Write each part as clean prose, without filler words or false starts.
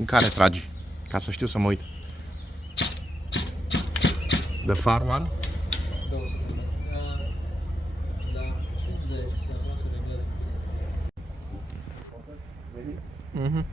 În care tragi? Ca să știu să mă uit. The far one? 200. Da, 50, dar vreau să reglez. Mhm.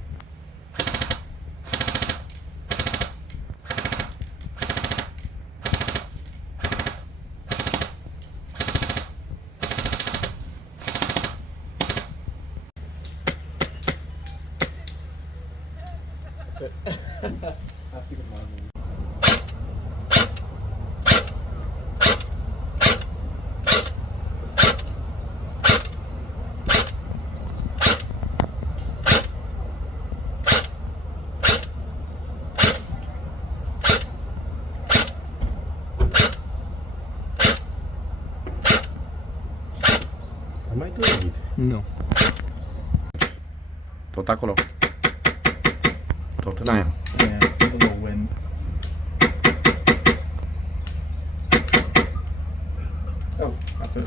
Mai dorit. Nu. Tot acolo. Tot în aia. Yeah, a little wind. Oh, that's it.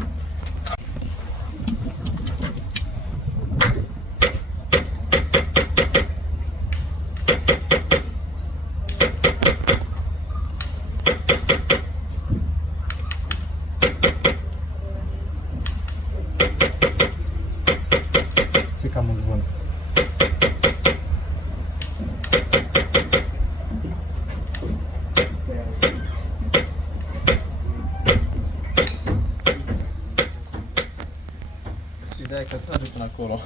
Fica mult vânt. Ideea e că trage până acolo.